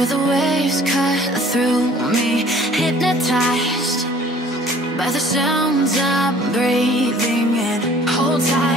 Feel the waves cut through me, hypnotized by the sounds I'm breathing in. Hold tight.